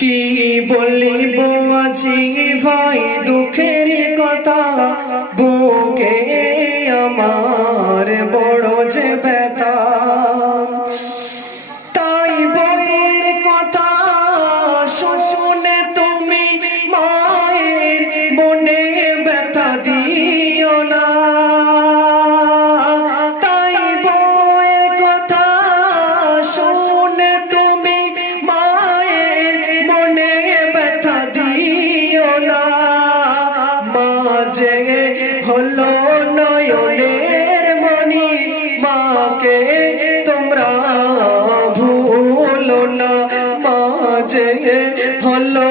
কি বলিব আজি ভাই দুঃখের কথা, বুকে আমার বড় যে ব্যথা। তাই বইয়ের কথা শুনে তুমি মায়ের মনে ব্যথা দিও না। তাই বইয়ের কথা শুনে তুমি মায়ের মনে ব্যথা দিও না। মাঝে হলো নয়নের মণি, মাকে তোমরা ভুলো না। মাঝে হলো